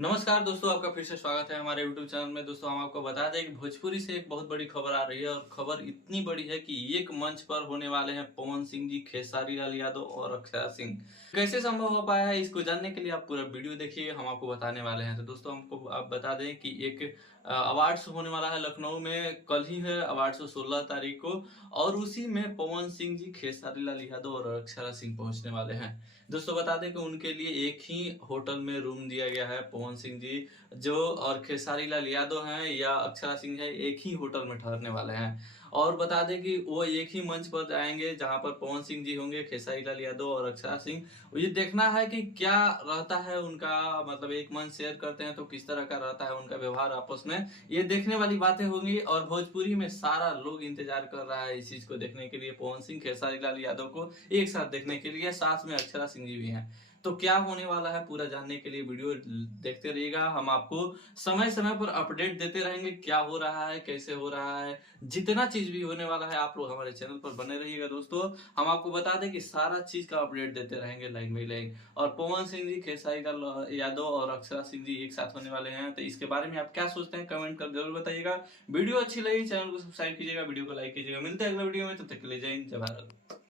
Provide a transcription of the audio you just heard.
नमस्कार दोस्तों, आपका फिर से स्वागत है हमारे YouTube चैनल में। दोस्तों, हम आपको बता दें कि भोजपुरी से एक बहुत बड़ी खबर आ रही है और खबर इतनी बड़ी है कि एक मंच पर होने वाले हैं पवन सिंह जी, खेसारी लाल यादव और अक्षरा सिंह। कैसे संभव हो पाया है, इसको जानने के लिए आप पूरा वीडियो देखिए, हम आपको बताने वाले हैं। तो दोस्तों, हमको आप बता दें कि एक अवार्ड्स होने वाला है लखनऊ में, कल ही है अवार्ड्स 16 तारीख को, और उसी में पवन सिंह जी, खेसारी लाल यादव और अक्षरा सिंह पहुंचने वाले हैं। दोस्तों, बता दें कि उनके लिए एक ही होटल में रूम दिया गया है। पवन सिंह जी जो और खेसारी लाल यादव हैं या अक्षरा सिंह है, एक ही होटल में ठहरने वाले हैं। और बता दें कि वो एक ही मंच पर जाएंगे जहां पर पवन सिंह जी होंगे, खेसारी लाल यादव और अक्षरा सिंह। ये देखना है कि क्या रहता है उनका, मतलब एक मंच शेयर करते हैं तो किस तरह का रहता है उनका व्यवहार आपस में, ये देखने वाली बातें होंगी। और भोजपुरी में सारा लोग इंतजार कर रहा है इस चीज को देखने के लिए, पवन सिंह खेसारी लाल यादव को एक साथ देखने के लिए, साथ में अक्षरा सिंह जी भी हैं। तो क्या होने वाला है पूरा जानने के लिए वीडियो देखते रहिएगा। हम आपको समय समय पर अपडेट देते रहेंगे, क्या हो रहा है, कैसे हो रहा है, जितना चीज भी होने वाला है। आप लोग हमारे चैनल पर बने रहिएगा दोस्तों। हम आपको बता दें कि सारा चीज का अपडेट देते रहेंगे लाइन बाई लाइन। और पवन सिंह जी, खेसारी लाल यादव और अक्षरा सिंह जी एक साथ होने वाले हैं, तो इसके बारे में आप क्या सोचते हैं कमेंट कर जरूर बताइएगा। वीडियो अच्छी लगी चैनल को सब्सक्राइब कीजिएगा, वीडियो को लाइक कीजिएगा। मिलते हैं अगले वीडियो में, तब तक के लिए जय हिंद, जय भारत।